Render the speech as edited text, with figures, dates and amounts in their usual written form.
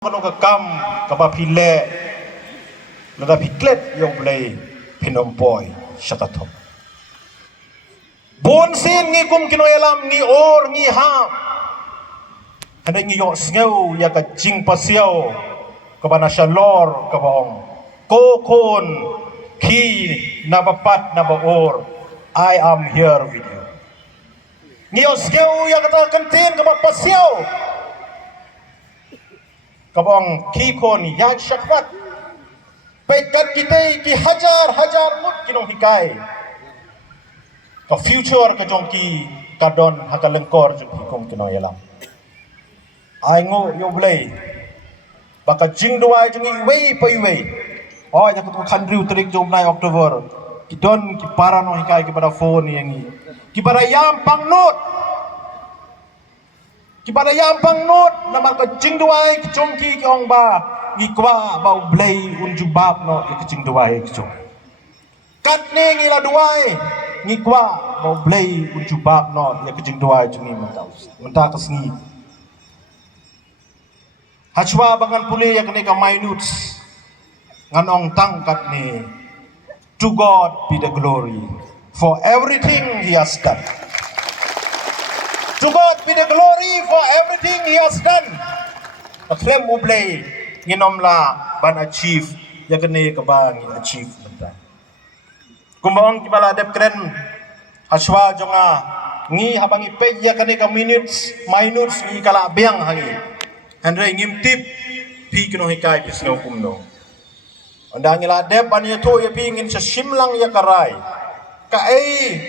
Kanu kekam kapapile nada piklet yung play pinompoy syatatom bonsin ngi kum kinoelam ngi or ngi ha kada ngi yo sngew ya ka jing pasiao kabana shalor kabong kokon ki nabapat nabaor I am here with you ngi yo sngew ya kata kantin kabapasiao kabang kikon yan syakmat pekat kita ki hajar mut kinong hikai ka future ka jongki kadon hakalengkor jong hikong kinong yalam ai ngo yo blay baka jing doai jong iwei pa iwei oh ya kutu khandriu trik jom nai Oktober kidon ki para no hikai ki pada phone yang ki pada yam pangnot kipada yampang not namar ka jingduai kicongki ki ong ba ngikwa bau blay unjubab no kicingduai kichong katne ngila duai ngikwa bau blay unjubab no ya kicingduai jungi mentau kasngi hachwa bangan puli ya kene ka minutes nganong tangkat ni to God be the glory for everything he has done. To God be the glory for everything He has done. Aklem ublay nginomla ban achieve ya kene kabang achieve benda. Kumbang kibala dep kren haswa jonga ngi habangi pe ya kene ka minutes ngi kala biang hangi. Andre ngimtip pi kino hikai pisno kumno. Anda ngila dep an ya to ya pi ngin sa simlang ya karai. Ka